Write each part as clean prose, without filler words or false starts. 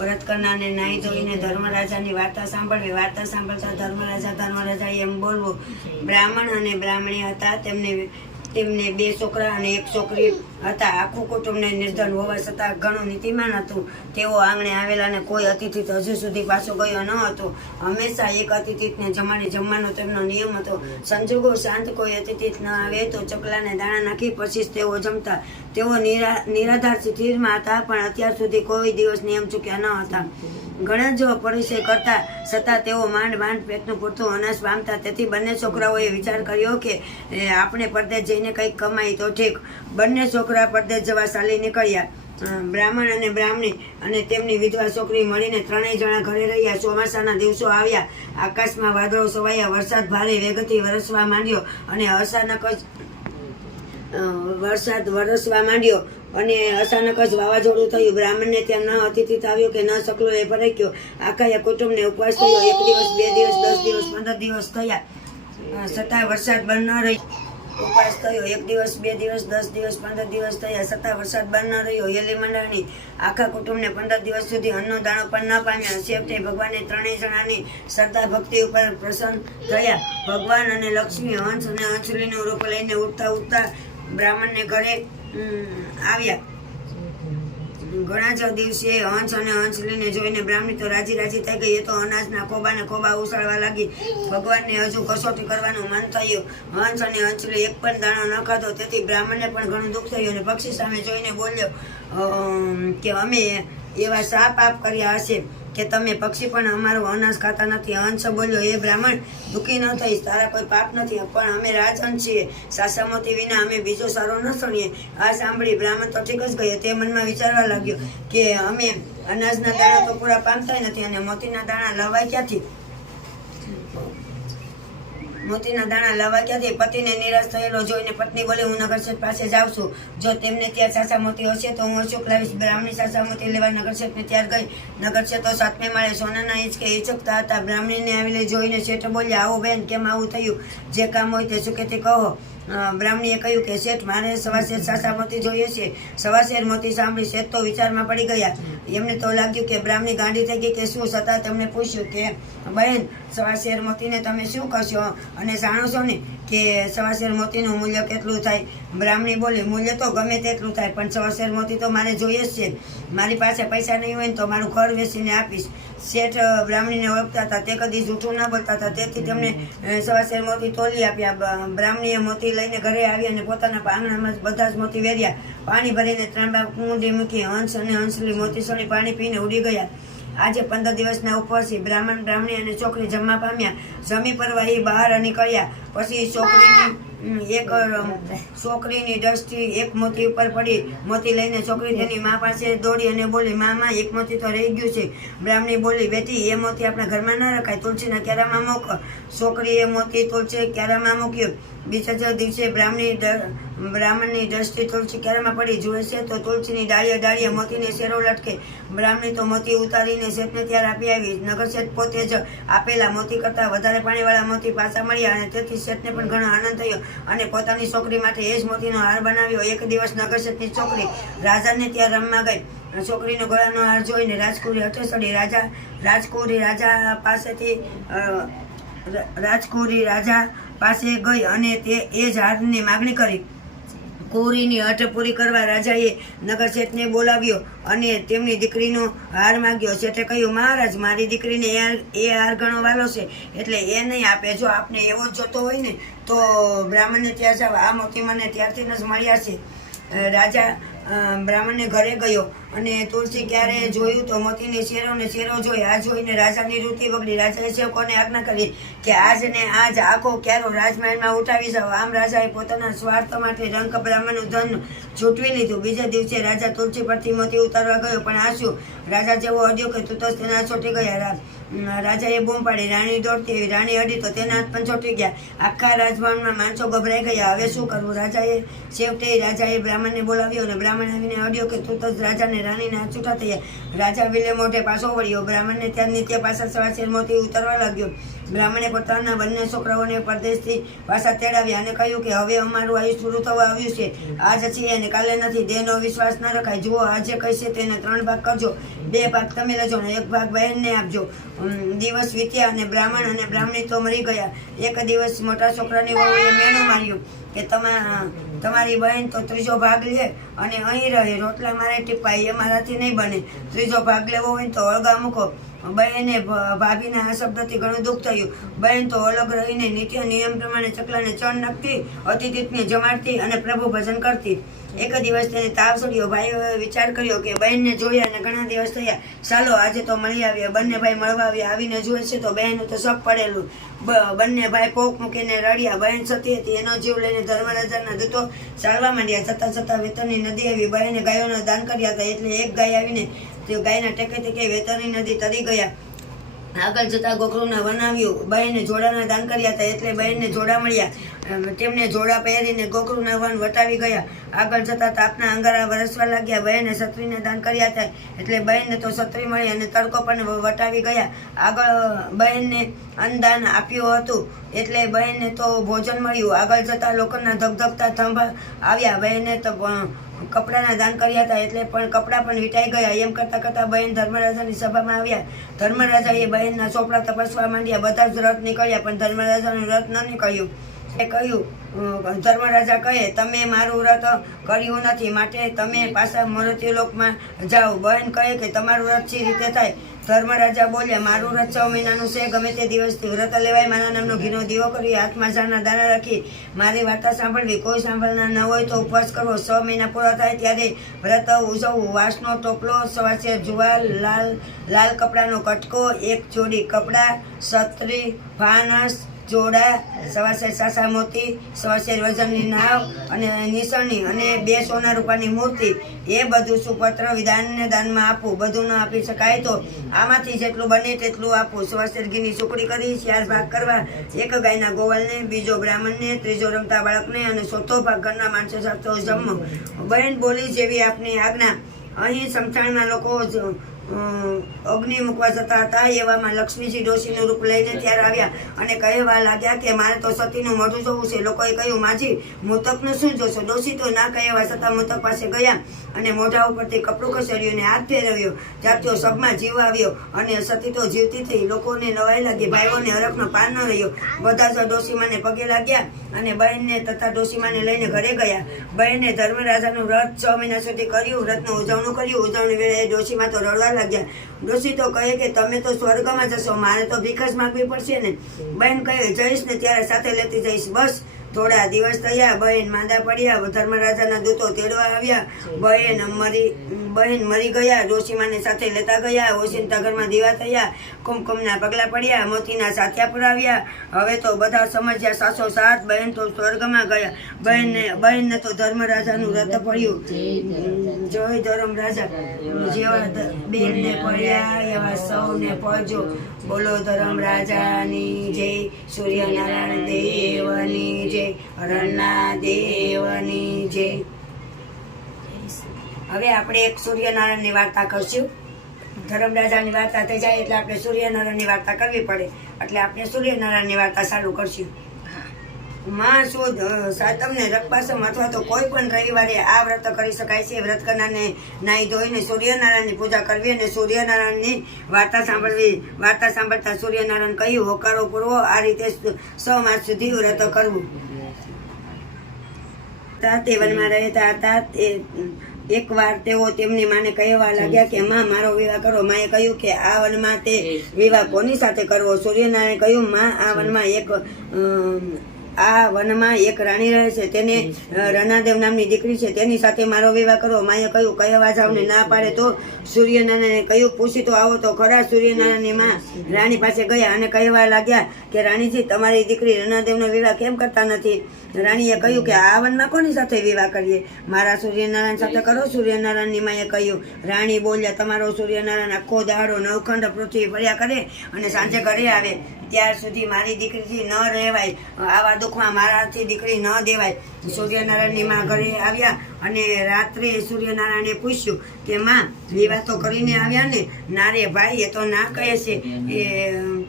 વ્રત કરનારને નાહી ધોઈને ધર્મરાજાની વાર્તા સાંભળવી. વાર્તા સાંભળતા ધર્મરાજા એમ બોલવું. બ્રાહ્મણ અને બ્રાહ્મણી હતા. તેમને 2 છોકરા અને 1 છોકરી હતા. આખું કુટુંબને નિર્ધન હોવા છતાં ઘણું નીતિમાન હતું. તેઓ આંગણે આવેલા અને કોઈ અતિથિ હજુ સુધી પાછો ગયો ન હતો. હંમેશા એક અતિથિને જમવાનો તેમનો નિયમ હતો. સંજોગો શાંત કોઈ અતિથિ ન આવે તો ચકલાને દાણા નાખી પછી જ તેઓ જમતા. તેઓ નિરાધાર સ્થિતિમાં હતા, પણ અત્યાર સુધી કોઈ દિવસ નિયમ ચૂક્યા ન હતા. ઘણા જ પરિચય કરતા છતાં તેઓ માંડ પેટનું પૂરતું અનાજ પામતા. તેથી બંને છોકરાઓએ વિચાર કર્યો કે આપણે પરદેશ જઈને કંઈક કમાઈ તો ઠીક. બંને છોકરા પરદેશ જવા ચાલી નીકળ્યા. બ્રાહ્મણ અને બ્રાહ્મણી અને તેમની વિધવા છોકરી મળીને 3 જણા ઘરે રહ્યા. ચોમાસાના દિવસો આવ્યા. આકાશમાં વાદળો છવાયા. વરસાદ ભારે વેગથી વરસવા માંડ્યો અને અચાનક જ વાવાઝોડું થયું. બ્રાહ્મણને ત્યાં ન અતિથિ આવ્યો કે ન સકલો એ ભરાક્યો. આખા કુટુંબને ઉપવાસ થયો. 1 દિવસ, 2 દિવસ, 10 દિવસ, 15 દિવસ થયા છતાં વરસાદ બંધ ન રહ્યો. ઉપવાસ થયો. 1 દિવસ, 2 દિવસ, 10 દિવસ, 15 દિવસ થયા છતાં વરસાદ બંધ ન રહ્યો. હેલી મંડળની આખા કુટુંબને 15 દિવસ સુધી અન્નનો દાણો પણ ન પામ્યા. છેવટે ભગવાને 3 જણાની શ્રદ્ધા ભક્તિ ઉપર પ્રસન્ન થયા. ભગવાન અને લક્ષ્મી હંસ અને હંસલીનું રૂપ લઈને ઉડતા બ્રાહ્મણને ઘરે આવ્યા. ઘણા જ દિવસે હંસ અને હંસલીને જોઈને બ્રાહ્મણી તો રાજી થઈ ગઈ. એ તો અનાજના ખોબા ઉછાળવા લાગી. ભગવાનને હજુ કસોટી કરવાનું મન થયું. હંસ અને હંસલી એક પણ દાણો ન ખાધો. તેથી બ્રાહ્મણને પણ ઘણું દુઃખ થયું અને પક્ષી સામે જોઈને બોલ્યો કે અમે એવા શા પાપ કર્યા હશે કે તમે પક્ષી પણ અમારું અનાજ ખાતા નથી. હંસ બોલ્યો, એ બ્રાહ્મણ દુઃખી ન થઈશ, તારા કોઈ પાપ નથી, પણ અમે રાજહંસ છીએ. સાસામતી વિના અમે બીજો સારો ન સણીએ. આ સાંભળી બ્રાહ્મણ તો ઠીક જ ગયો. તે મનમાં વિચારવા લાગ્યો કે અમે અનાજના દાણા તો પૂરા પામતા નથી અને મોતીના દાણા લવાય ક્યાંથી? પતિને નિરાશ થયેલો જોઈને પત્ની બોલી, હું નગરશેઠ પાસે જાઉં છું. જો તેમને ત્યાં સાસા મોતી હશે તો હું અશોક લાવીશ. બ્રાહ્મણી સાસા મોતી લેવા નગરશેઠને ત્યાર ગઈ. નગરશેઠો 7મે માળે સોનાના હિંચકતા હતા. બ્રાહ્મણીને આવેલી જોઈને શેઠ બોલ્યા, આવો બેન, કેમ આવું થયું? જે કામ હોય તે સુખેથી કહો. બ્રાહ્મણીએ કહ્યું કે શેઠ, મારે સવાશેર સાસા મોતી જોઈએ છે. સવાશેર મોતી સાંભળી શેઠ તો વિચારમાં પડી ગયા. એમને તો લાગ્યું કે બ્રાહ્મણી ગાંડી થઈ ગઈ કે શું. છતાં તેમણે પૂછ્યું કે બહેન, સવાશેર મોતીને તમે શું કરશો અને જાણો છો ને કે સવાશેર મોતીનું મૂલ્ય કેટલું થાય? બ્રાહ્મણી બોલી, મૂલ્ય તો ગમે તેટલું થાય, પણ સવાશેર મોતી તો મારે જોઈએ જ છે. મારી પાસે પૈસા નહીં હોય ને તો મારું ઘર વેચીને આપીશ. શેઠ બ્રાહ્મણીને ઓળખતા હતા. તે કદી જૂઠું ન બોલતા હતા. તેથી તેમને સવાશેર મોતી તોલી આપ્યા. બ્રાહ્મણીએ મોતી લઈને ઘરે આવી અને પોતાના આંગણામાં બધા જ મોતી વેર્યા. પાણી ભરીને 3 બાગ કુંડી મૂકી. હંસ અને હંસલી મોતી સણી પાણી પીને ઉડી ગયા. આજે 15 દિવસના ઉપવાસી બ્રાહ્મણ, બ્રાહ્મણી અને છોકરી જમવા પામ્યા. જમી પરવા એ બહાર નીકળ્યા. પછી છોકરીની દ્રષ્ટિ એક મોતી ઉપર પડી. મોતી લઈને છોકરી તેની મા પાસે દોડી અને બોલી, મા, 1 મોતી તો રહી ગયું છે. બ્રાહ્મણી બોલી, બેટી, એ મોતી આપણા ઘરમાં ન રખાય, તુલસીના ક્યારામાં મૂક. છોકરીએ મોતી તુલસી ક્યારામાં મૂક્યું. બીજા જ દિવસે બ્રાહ્મણની દ્રષ્ટિ તુલસી ક્યારામાં પડી. જુએ છે તો તુલસીની ડાળીએ મોતીને શેરો લટકે. બ્રાહ્મણી તો મોતી ઉતારીને શેઠને ત્યાર આપી આવી. નગરશેઠ પોતે જ આપેલા મોતી કરતાં વધારે પાણીવાળા મોતી પાછા મળ્યા અને તેથી શેઠને પણ ઘણો આનંદ થયો અને પોતાની છોકરી માટે એ જ મોતીનો હાર બનાવ્યો. એક દિવસ નગરશેઠની છોકરી રાજાને ત્યાં રમવા ગઈ. છોકરીનો ગળાનો હાર જોઈને રાજકુરી હઠે ચડી. રાજકુરી રાજા પાસે ગઈ અને તે એ જ હારની માગણી કરી. કુંવરીની હઠ પૂરી કરવા રાજાએ નગરશેઠને બોલાવ્યો અને તેમની દીકરીનો હાર માંગ્યો. શેઠે કહ્યું, મહારાજ, મારી દીકરીને એ હાર ઘણો વાલો છે, એટલે એ નહીં આપે. જો આપને એવો જ જોતો હોય ને તો બ્રાહ્મણને ત્યાં જાવ. આ મોતી મને ત્યારથી જ મળ્યા છે. રાજા બ્રાહ્મણને ઘરે ગયો અને તુલસી ક્યારે જોયું તો મોતીને શેરો જોઈ. આ જોઈને રાજાની રૂતિ બગડી. રાજાએ સેવકોને આજ્ઞા કરી કે આજ ને આજ આખો ક્યારો રાજમહેલમાં ઉઠાવી જાવ. આમ રાજાએ પોતાના સ્વાર્થ માટે રંક બ્રાહ્મણનું ધન છૂટવી લીધું. બીજા દિવસે રાજા તુલસી પરથી મોતી ઉતારવા ગયો, પણ આ શું? રાજા જેવો અડ્યો કે તુતસ તેના છોટી ગયા. રાજાએ બૂમ પાડી. રાણી દોડતી આવી. રાણી અડી તો તેના હાથ પણ છોટી ગયા. આખા રાજભવનમાં માણસો ગભરાઈ ગયા. હવે શું કરવું? છેવટે રાજાએ બ્રાહ્મણને બોલાવ્યો અને બ્રાહ્મણ આવીને અડ્યો કે તુતસ રાજાને અને રાણીને છૂટા થયા. રાજા વિલે મોઢે પાછો વળ્યો. બ્રાહ્મણને ત્યાં નિત્ય પાછા સવા શેરમાંથી ઉતરવા લાગ્યો. બ્રાહ્મણે પોતાના બંને છોકરાઓને પરદેશથી પાછા તેડાવ્યા અને કહ્યું કે હવે અમારું આયુષ પૂરું થવા આવ્યું છે. આજ છીએ અને કાલે નથી. દેહનો વિશ્વાસ ન રખાય. જુઓ, આજે કહીશે તેને 3 ભાગ કરજો. 2 ભાગ તમે લેજો અને 1 ભાગ બહેનને આપજો. દિવસ વીત્યા અને બ્રાહ્મણ અને બ્રાહ્મણી તો મરી ગયા. એક દિવસ મોટા છોકરાની વહુએ મેણું માર્યું કે તમારી બહેન તો 3જો ભાગ લે અને અહીં રહે. રોટલા મારે ટીપાય એ મારાથી નહીં બને. 3જો ભાગ લેવો હોય તો અળગા મૂકો. બહેને ભાભીના આ શબ્દથી ઘણું દુઃખ થયું. બહેન તો અલગ રહીને નિત્ય નિયમ પ્રમાણે ચકલાને ચણ નાખતી, અતિથિને જમાડતી અને પ્રભુ ભજન કરતી. એક દિવસ તેને તાવ ચડ્યો. ભાઈઓએ વિચાર કર્યો કે બહેનને જોયા અને ઘણા દિવસ થયા, ચાલો આજે તો મળી આવ્યા. બંને ભાઈ મળવા આવ્યા. આવીને જુએ છે તો બહેનનું તો શક પડેલું. બંને ભાઈ પોક મૂકીને રડ્યા. બહેન સતી હતી. એનો જીવ લઈને ધર્મરાજાના દૂતો ચાલવા માંડ્યા. જતા જતા વેતરની નદી આવી. બહેને ગાયોના દાન કર્યા હતા એટલે એક ગાય આવીને તે ગાયના ટેકે કે વેતરની નદી તરી ગયા. આગળ જતા ગોકળુના વન આવ્યું. બહેને જોડાના દાન કર્યા હતા એટલે બહેનને જોડા મળ્યા. તેમને જોડા પહેરીને ગોકળુના વન વટાવી ગયા. આગળ જતા તાપના અંગારા વરસવા લાગ્યા. બહેને છત્રીને દાન કર્યા હતા એટલે બહેનને તો છત્રી મળી અને તડકો પણ વટાવી ગયા. આગળ બહેનને અન્નદાન આપ્યું હતું એટલે બહેનને તો ભોજન મળ્યું. આગળ જતા લોકોના ધગધગતા થંભ આવ્યા. બહેને તો કપડાના દાન કર્યા હતા એટલે પણ કપડાં પણ વીંટાઈ ગયા. એમ કરતા કરતા બહેન ધર્મરાજાની સભામાં આવ્યા. ધર્મરાજાએ બહેનના ચોપડા તપાસવા માંડ્યા. બધા જ રથ નીકળ્યા પણ ધર્મરાજાનું રથ ન નીકળ્યું. એ કહ્યું, ધર્મરાજા કહે, તમે મારું વ્રત કર્યું નથી માટે તમે પાછા મૃત્યુલોકમાં જાઓ. બહેન કહે કે તમારું વ્રત સી રીતે થાય? ધર્મરાજા બોલ્યા, મારું વ્રત 6 મહિનાનું છે. ગમે તે દિવસથી વ્રત લેવાય. મારા નામનો ઘીનો દીવો કરી હાથમાં ઝાડના દાણા રાખી મારી વાર્તા સાંભળવી. કોઈ સાંભળનાર ન હોય તો ઉપવાસ કરવો. 6 મહિના પૂરા થાય ત્યારે વ્રત ઉજવવું. વાંસનો ટોપલો, સવાશેર જુવાર, લાલ કપડાનો કટકો, 1 જોડી કપડાં, છત્રી, ફાનસ, જોડા, સવાશેર સાસા મોતી, સવાશેર વજનની નાવ અને નિસરણી અને 2 સોના રૂપાની મૂર્તિ. એ બધું સુપત્ર વિધાનને દાનમાં આપવું. બધું ન આપી શકાય તો આમાંથી જેટલું બને તેટલું આપવું. સવાશેર ઘીની સુકડી કરી 4 ભાગ કરવા. 1 ગાયના ગોવાળને, 2જો બ્રાહ્મણને, 3જો રમતા બાળકને અને 4થો ભાગ ઘરના માણસો સાથે જમવો. બહેન બોલી, જેવી આપની આજ્ઞા. અહીં સમસાણના લોકો અગ્નિ મૂકવા જતા હતા. એવામાં લક્ષ્મીજી ડોશીનું રૂપ લઈને ત્યારે આવ્યા અને કહેવા લાગ્યા કે મારે તો સતીનું મોઢું જોવું છે. લોકોએ કહ્યું, માજી મૃતકનું શું જોશો? ડોશી તો ના કહેવા છતાં મૃતક પાસે ગયા અને મોઢા ઉપરથી કપડું ખસેડ્યું અને હાથ ફેરવ્યો. ત્યારથી સબમાં જીવ આવ્યો અને સતી તો જીવતી થઈ. લોકોને નવાઈ લાગી. ભાઈઓને હરખનો પાન ન રહ્યો. બધા જ ડોશીમાને પગે લાગ્યા અને બહેનને તથા ડોશીમાને લઈને ઘરે ગયા. બહેને ધર્મરાજાનું વ્રત 6 મહિના સુધી કર્યું. વ્રતનું ઉજવણું કર્યું. ઉજવણી વેળાએ ડોશીમાં તો રડવા લાગ્યા. ડોશી તો કહે કે તમે તો સ્વર્ગમાં જશો, મારે તો ભીખ જ માગવી પડશે ને. બહેન કહે, જઈશ ને ત્યારે સાથે લેતી જઈશ. બસ થોડા દિવસ થયા. બહેન માંદા પડ્યા. ધર્મરાજાના દૂતો તેડવા આવ્યા. બહેન મરી ગયા. ડોશીમાને સાથે લેતા ગયા. ઓશિંતા ઘરમાં દીવા થયા. કુમકુમના પગલા પડ્યા. મોતીના સાથિયા પુરાવ્યા. હવે તો બધા સમજ્યા સાસો સાથ. બહેન તો સ્વર્ગમાં ગયા. બહેનને તો ધર્મરાજાનું વ્રત પડ્યું. જય ધર્મરાજા. જેવા બેનને પડ્યા એવા સૌને પડજો. બોલો ધર્મરાજાની જય. સૂર્યનારાયણ દેવની જય. રણના દેવની જય. હવે આપણે એક સૂર્યનારાયણની વાર્તા કરશું. ધર્મરાજાની વાર્તા થઈ જાય એટલે આપણે સૂર્યનારાયણની વાર્તા કરવી પડે. એટલે આપણે સૂર્યનારાયણની વાર્તા ચાલુ કરશું. માં સુદ સાતમને રકબાસમ અથવા તો કોઈ પણ રવિવારે આ વ્રત કરી શકાય છે. વ્રત કરનારને નાહી ધોઈને સૂર્યનારાયણની પૂજા કરવી અને સૂર્યનારાયણની વાર્તા સાંભળવી. વાર્તા સાંભળતા સૂર્યનારાયણ કહ્યું, હોકારો પૂરવો. આ રીતે 6 માસ સુધી વ્રત કરવું. તે વનમાં રહેતા હતા. એકવાર તેઓ તેમની માને કહેવા લાગ્યા કે માં, મારો વિવાહ કરો. માએ કહ્યું કે આ વનમાં તે વિવાહ કોની સાથે કરવો? સૂર્યનારાયણે કહ્યું, માં, આ વનમાં એક રાણી રહે છે. તેને રણાદેવ નામની દીકરી છે. તેની સાથે મારો વિવાહ કરો. માએ કહ્યું, કહેવા જાવને ના પાડે તો? સૂર્યનારાયણે કહ્યું, પૂછી તો આવો તો ખરા. સૂર્યનારાયણની માં રાણી પાસે ગયા અને કહેવા લાગ્યા કે રાણીજી, તમારી દીકરી રણાદેવનો વિવાહ કેમ કરતા નથી? રાણીએ કહ્યું કે આ વનમાં કોની સાથે વિવાહ કરીએ? મારા સૂર્યનારાયણ સાથે કરો. સૂર્યનારાયણની માએ કહ્યું. રાણી બોલ્યા, તમારો સૂર્યનારાયણ આખો દાડો 9 ખંડ પૃથ્વી ફર્યા કરે અને સાંજે ઘરે આવે ત્યાર સુધી મારી દીકરીથી ન રહેવાય. આવા દુઃખમાં મારાથી દીકરી ન દેવાય. સૂર્યનારાયણની માં ઘરે આવ્યા અને રાત્રે સૂર્યનારાયણે પૂછ્યું કે માં વિવાહ તો કરીને આવ્યા ને? ના રે ભાઈ, એ તો ના કહે છે, એ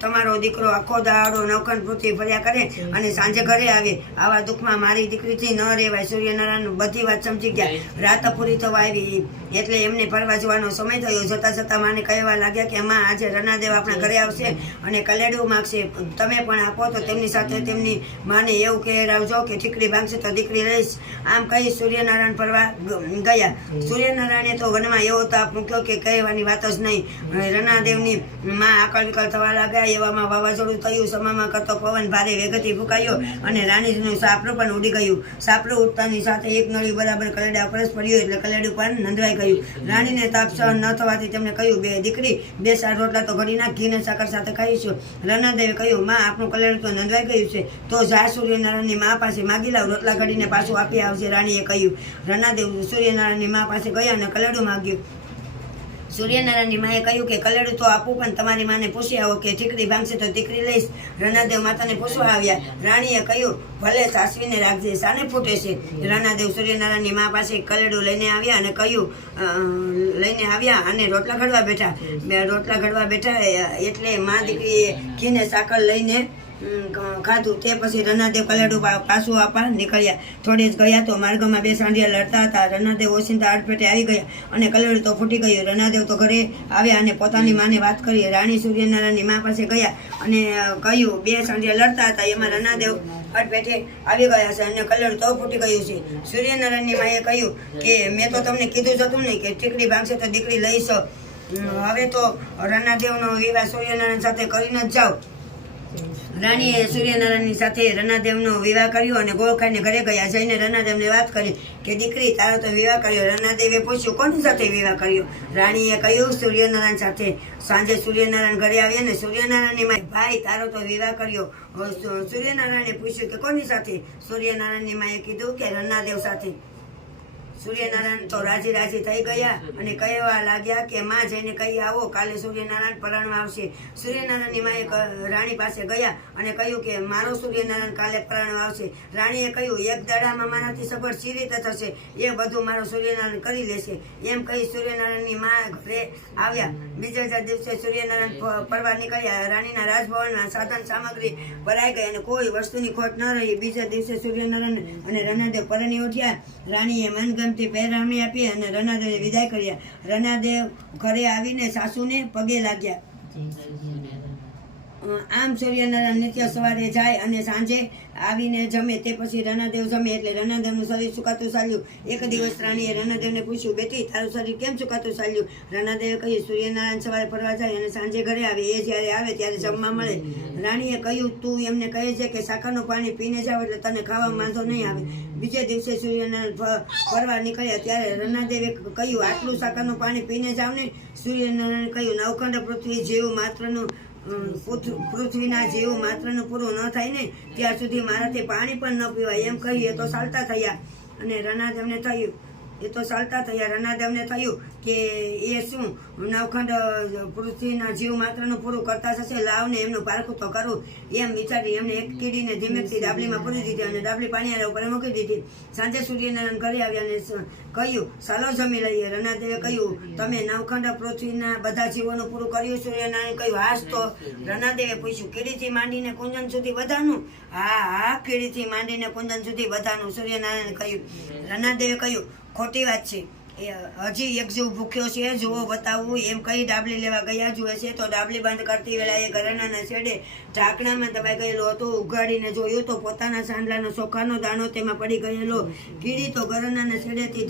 તમારો દીકરો આખો દાડો નવખંડ પૃથ્વી ફર્યા કરે અને સાંજે ઘરે આવે. આવા દુઃખમાં મારી દીકરીથી ન રહેવાય. સૂર્યનારાયણ બધી વાત સમજી ગયા. રાત પૂરી થવા આવી એટલે એમને ફરવા જવાનો સમય થયો. જતા જતા માને કહેવા લાગ્યા કે માં આજે રનાદેવ આપણા ઘરે આવશે અને કલેડું માગશે, તમે પણ આપો. તો તેમની સાથે તેમની માને એવું કહેરાવજો કે ઠીકડી ભાંગશે તો દીકરી લઈશ. આમ કહી સૂર્યનારાયણ ફરવા ગયા. સૂર્યનારાયણે તો વનમાં એવો તાપ મૂક્યો કે કહેવાની વાત જ નહીં. રનાદેવની માં આકળ વિકળ થવા લાગ્યા. એવામાં વાવાઝોડું થયું. સમામાં કરતો પવન ભારે વેગથી ફૂંકાયો અને રાણીનું સાપરું પણ ઉડી ગયું. સાપરું ઉડતાની સાથે એક નળી બરાબર કલેડા પર જ પડ્યું એટલે કલેડું પણ નંદવાઈ ગયું. રાણીને તાપ સહન ન થવાથી તેમણે કહ્યું, બે દીકરી, બે સાર રોટલા તો ઘડી નાખ, ઘીને સાકર સાથે ખાઈશું. રનાદેવે કહ્યું, માં આપણું કલેડું તો નંદવાઈ ગયું છે, તો જા સૂર્યનારાયણની મા પાસે માગી લાવ, રોટલા ઘડીને પાછું આપી આવશે. રાણીએ કહ્યું. રનાદેવ સૂર્યનારાયણની મા પાસે ગયા અને કલેડું માગ્યું. સૂર્યનારાયણની માએ કહ્યું કે કલેડું તો આપું, પણ તમારી માને પૂછી આવો કે ઠીકડી ભાંગશે તો દીકરી લઈશ. રનાદેવ માતાને પૂછવા આવ્યા. રાણીએ કહ્યું, ભલે સાસવીને રાખજે, સાને ફૂટે છે. રનાદેવ સૂર્યનારાયણની મા પાસે કલેડું લઈને આવ્યા અને રોટલા ઘડવા બેઠા. રોટલા ઘડવા બેઠા એટલે મા દીકરીએ ઘીને સાકર લઈને ખાધું. તે પછી રનાદેવ કલેડું પાછું આપવા નીકળ્યા. થોડે જ ગયા તો માર્ગમાં બે સાંઢિયા લડતા હતા. રનાદેવ ઓશિંતા અડફેટે આવી ગયા અને કલેડું તો ફૂટી ગયું. રનાદેવ તો ઘરે આવ્યા અને પોતાની માને વાત કરી. રાણી સૂર્યનારાયણની મા પાસે ગયા અને કહ્યું, બે સાંઢિયા લડતા હતા, એમાં રનાદેવ અડફેટે આવી ગયા છે અને કલેડું તો ફૂટી ગયું છે. સૂર્યનારાયણની માએ કહ્યું કે મેં તો તમને કીધું જ હતું ને કે ઠીકડી ભાંગશે તો દીકરી લઈશ. હવે તો રનાદેવનો વિવાહ સૂર્યનારાયણ સાથે કરીને જ જાઓ. રાણીએ સૂર્યનારાયણની સાથે રનાદેવનો વિવાહ કર્યો અને ગોળ ખાઈને ઘરે ગયા. જઈને રનાદેવને વાત કરી કે દીકરી, તારો તો વિવાહ કર્યો. રનાદેવે પૂછ્યું, કોની સાથે વિવાહ કર્યો? રાણીએ કહ્યું, સૂર્યનારાયણ સાથે. સાંજે સૂર્યનારાયણ ઘરે આવ્યા ને સૂર્યનારાયણની માએ, ભાઈ તારો તો વિવાહ કર્યો. સૂર્યનારાયણે પૂછ્યું કે કોની સાથે? સૂર્યનારાયણની માએ કીધું કે રનાદેવ સાથે. સૂર્યનારાયણ તો રાજી રાજી થઈ ગયા અને કહેવા લાગ્યા કે માં જઈને કહી આવો, કાલે સૂર્યનારાયણ પરણવા આવશે. સૂર્યનારાયણની માએ રાણી પાસે ગયા અને કહ્યું કે મારો સૂર્યનારાયણ કાલે પરણવા આવશે. રાણીએ કહ્યું, એક દાડામાં મારાથી સફળ સી રીતે થશે, એ બધું મારો સૂર્યનારાયણ કરી લેશે. એમ કહી સૂર્યનારાયણની મા ઘરે આવ્યા. બીજા દિવસે સૂર્યનારાયણ ફરવા નીકળ્યા. રાણીના રાજભવનમાં સાધન સામગ્રી ભરાઈ ગઈ અને કોઈ વસ્તુની ખોટ ન રહી. બીજા દિવસે સૂર્યનારાયણ અને રનાદેવ પરણી ઉઠ્યા. રાણીએ મનગમતી પહેરામણી આપી અને રનાદેવને વિદાય કર્યા. રનાદેવ ઘરે આવીને સાસુને પગે લાગ્યા. આમ સૂર્યનારાયણ નિત્ય સવારે જાય અને સાંજે આવીને જમે. તે પછી રનાદેવ જમે એટલે રનાદેવનું શરીર સુકાતું ચાલ્યું. એક દિવસ રાણીએ રનાદેવને પૂછ્યું, બેટી તારું શરીર કેમ સુકાતું ચાલ્યું? રનાદેવે કહ્યું, સૂર્યનારાયણ સવારે ફરવા જાય અને સાંજે ઘરે આવે, એ જ્યારે આવે ત્યારે જમવા મળે. રાણીએ કહ્યું, તું એમને કહે છે કે સાકરનું પાણી પીને જાવ એટલે તને ખાવામાં વાંધો નહીં આવે. બીજે દિવસે સૂર્યનારાયણ ફરવા નીકળ્યા ત્યારે રનાદેવે કહ્યું, આટલું સાકરનું પાણી પીને જાવ ને? સૂર્યનારાયણે કહ્યું, નવખંડ પૃથ્વી જેવું માત્રનું પૃથ્વીના જેવું માત્રનું પૂરું ન થાય ને ત્યાર સુધી મારાથી પાણી પણ ન પીવાય. એમ કહી એ તો ચાલતા થયા અને રનાદેવને થયું કે એ શું નવખંડ પૃથ્વીના જીવ માત્રનું પૂરું કરતા થશે, લાવને એમનું પારખું તો કરું. એમ વિચારી એમને એક કીડીને ધીમેકથી ડાબલીમાં પૂરી દીધી અને ડાબલી પાણીયારા ઉપર મૂકી દીધી. સાંજે સૂર્યનારાયણ ઘરે આવ્યા અને કહ્યું, ચાલો જમી લઈએ. રનાદેવે કહ્યું, તમે નવખંડ પૃથ્વીના બધા જીવોનું પૂરું કર્યું? સૂર્યનારાયણ કહ્યું, હાશ. તો રનાદેવે પૂછ્યું, કીડીથી માંડીને કુંજન સુધી બધાનું? હા, કીડીથી માંડીને કુંજન સુધી બધાનું. સૂર્યનારાયણે કહ્યું. રનાદેવે કહ્યું, ખોટી વાત છે, હજી એક જીવ ભૂખ્યો છે, જુઓ બતાવવું. એમ કહી ડાબલી લેવા ગયા. જુએ છે તો ડાબલી બંધ કરતી વેળાએ ઘરેણાના છેડે ઢાંકણામાં દબાઈ ગયેલો હતો. ઉઘાડીને જોયું તો પોતાના સાંડલાનો ચોખાનો દાણો તેમાં પડી ગયેલો. કીડી તો ઘરેણાના છેડેથી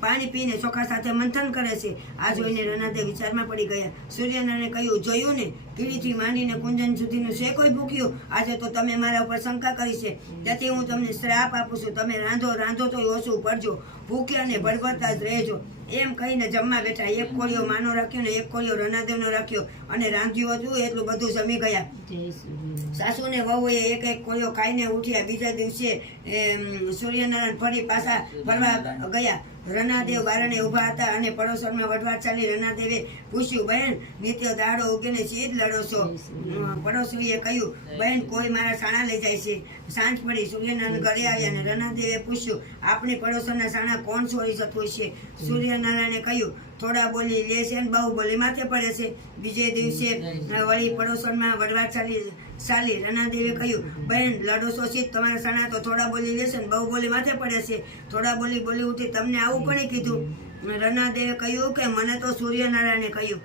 પાણી પીને ચોખા સાથે મંથન કરે છે. આ જોઈને રનાદેવ વિચારમાં પડી ગયા. સૂર્યનારાયણે કહ્યું, જોયું ને, કીડીથી માંડીને કુંજન સુધીનું છે કોઈ ભૂખ્યું? આજે તો તમે મારા ઉપર શંકા કરી છે, તેથી હું તમને શ્રાપ આપું છું. તમે રાંધો તો ઓછું પડજો, ભૂખ્યા ને બળબડતા જ રહેજો. એમ કહીને જમવા બેઠા. એક કોળિયો માનો રાખ્યો ને એક કોળિયો રનાદેવનો રાખ્યો અને રાંધ્યું હતું એટલું બધું જમી ગયા. સાસુ ને વહુએ એક એક કોળિયો ખાઈને ઉઠ્યા. બીજા દિવસે સૂર્યનારાયણ ફરી પાછા ફરવા ગયા. રનાદેવ બારણે ઊભા હતા અને પડોશરમાં વઢવાટ ચાલી. રનાદેવે પૂછ્યું, બહેન નિત્ય દાડો ઉગીને શી જ લડો છો? પડોશીએ કહ્યું, બહેન કોઈ મારા સાણા લઈ જાય છે. સાંજ પડી, સૂર્યનારાયણ ઘરે આવ્યા અને રનાદેવે પૂછ્યું, આપણી પડોશરના સાણા કોણ ચોરી જતું છે? સૂર્યનારાયણે કહ્યું, થોડા બોલી લે છે ને બહુ બોલી માથે પડે છે. બીજે દિવસે વળી પડોશમાં વઢવાટ ચાલી. રનાદેવે કહ્યું, બહેન લડો છો શી? તમારા સાણા તો થોડા બોલી લેશે ને બહુ બોલી માથે પડે છે. થોડા બોલી બોલી ઉઠી, તમને આવું કોણે કીધું? રનાદેવે કહ્યું કે મને તો સૂર્યનારાયણે કહ્યું.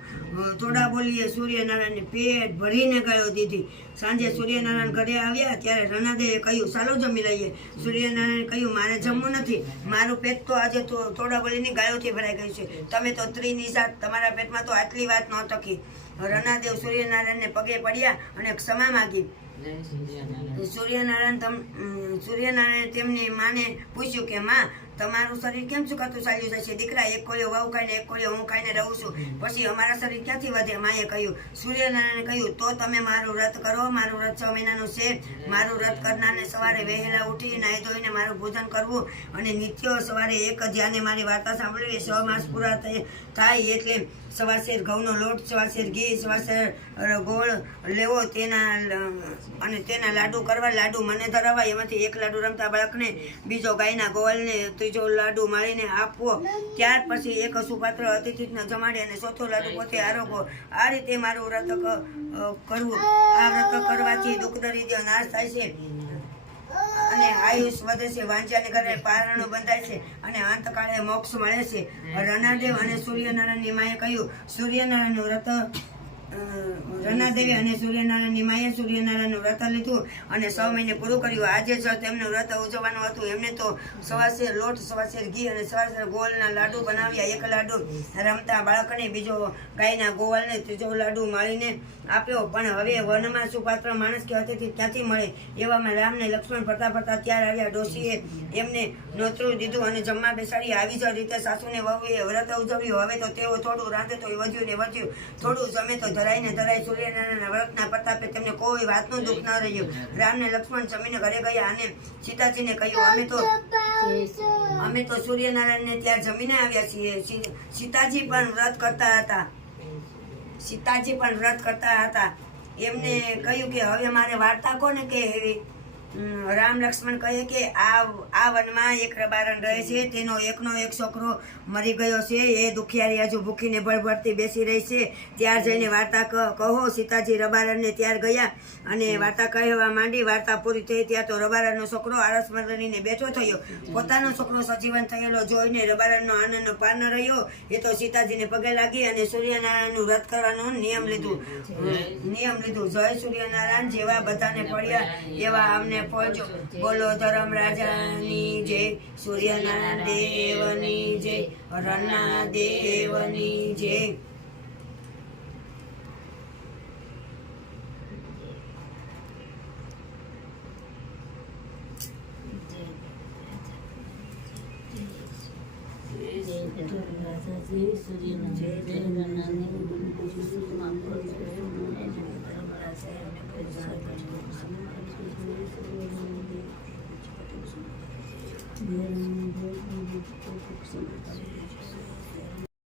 થોડા બોલીએ સૂર્યનારાયણને પેટ ભરીને ગાળો દીધી. સાંજે સૂર્યનારાયણ ઘરે આવ્યા ત્યારે રનાદેવે કહ્યું, ચાલો જમી લઈએ. સૂર્યનારાયણે કહ્યું, મારે જમવું નથી, મારું પેટ તો આજે તો થોડા બોલીની ગાળોથી ભરાઈ ગયું છે. તમે તો ત્રીની જાત, તમારા પેટમાં તો આટલી વાત ન ટકી. રનાદેવ સૂર્યનારાયણને પગે પડ્યા અને ક્ષમા માગી. સૂર્યનારાયણ તેમની માને પૂછ્યું કે માં, તમારું શરીર કેમ ચૂકાતું ચાલ્યું જાય છે? દીકરા, એક કોળિયો વહુ ખાઈને એક કોળિયો હું ખાઈને રહું છું, પછી અમારા શરીર ક્યાંથી વધે? માએ કહ્યું. સૂર્યનારાયણે કહ્યું, તો તમે મારું વ્રત કરો. મારું વ્રત 6 મહિનાનું છે. મારું વ્રત કરનારને સવારે વહેલા ઉઠી નાહી ધોઈને મારું ભોજન કરવું અને નિત્ય સવારે એક ધ્યાને મારી વાર્તા સાંભળવી. 6 માસ પૂરા થાય એટલે સવાશેર ઘઉંનો લોટ, સવાશેર ઘી, સવાશેર ગોળ લેવો, તેના લાડુ કરવા. લાડુ મને ધરાવવા. એમાંથી એક લાડુ રમતા બાળકને, બીજો ગાયના ગોવાળને, ત્રીજો લાડુ માળીને આપવો. ત્યાર પછી એક સુપાત્ર અતિથિને જમાડી અને ચોથો લાડુ પોતે આરોગવો. આ રીતે મારું વ્રત કરવું. આ વ્રત કરવાથી દુઃખ દરિદ્ર નાશ થાય છે અને આયુષ વધે છે. વાંચ્યાને ઘરે પારણો બંધાય છે અને અંતકાળે મોક્ષ મળે છે. રનાદેવ અને સૂર્યનારાયણની માએ કહ્યું, સૂર્યનારાયણનું વ્રત રનાદેવી અને સૂર્યનારાયણની માએ સૂર્યનારાયણનું વ્રત લીધું અને 6 મહિને પૂરું કર્યું. આજે જ તેમનું વ્રત ઉજવવાનું હતું. એમને તો સવાશેર લોટ, સવાશેર ઘી અને સવાશેર ગોળના લાડુ બનાવ્યા. એક લાડુ રમતા બાળકને, બીજો ગાયના ગોવાળને, ત્રીજો લાડુ માળીને આપ્યો. પણ હવે વનમાં સુપાત્ર માણસ કે અતિથિ ક્યાંથી મળે? એવામાં રામને લક્ષ્મણ ફરતા ફરતા ત્યાર આવ્યા. ડોશીએ એમને નોતરું દીધું અને જમવા બેસાડી. આવી જ રીતે સાસુને વહુએ વ્રત ઉજવ્યું. હવે તો તેઓ થોડું રાંધે તો વધ્યું ને વધ્યું, થોડું જમે તો ધરાઈને ધરાય. સૂર્યનારાયણના વ્રતના પ્રતાપે તેમને કોઈ વાતનું દુઃખ ન રહ્યું. રામને લક્ષ્મણ જમીને ઘરે ગયા અને સીતાજીને કહ્યું, અમે તો સૂર્યનારાયણને ત્યાં જમીને આવ્યા છીએ. સીતાજી પણ વ્રત કરતા હતા. એમને કહ્યું કે હવે મારે વાર્તા કોને કહેવી? રામ લક્ષ્મણ કહે કે આ વનમાં એક રબારણ રહે છે. તેનો એકનો એક છોકરો મરી ગયો છે. એ દુખિયારી હજુ ભૂખીને ભરભરતી બેસી રહી છે. ત્યાં જઈને વાર્તા કહો. સીતાજી રબારણને ત્યાર ગયા અને વાર્તા કહેવા માંડી. વાર્તા પૂરી થઈ ત્યાં તો રબારણનો છોકરો આળસ મરીને બેઠો થયો. પોતાનો છોકરો સજીવન થયેલો જોઈને રબારણનો આનંદનો પાર ન રહ્યો. એ તો સીતાજીને પગે લાગી અને સૂર્યનારાયણનું વ્રત કરવાનું નિયમ લીધું. જય સૂર્યનારાયણ. જેવા બધાને પડ્યા એવા અમને પહોંચો. બોલો ધર્મ રાજાની જય, સૂર્યનારાયણ દેવની જય, રન્ના દેવની જય.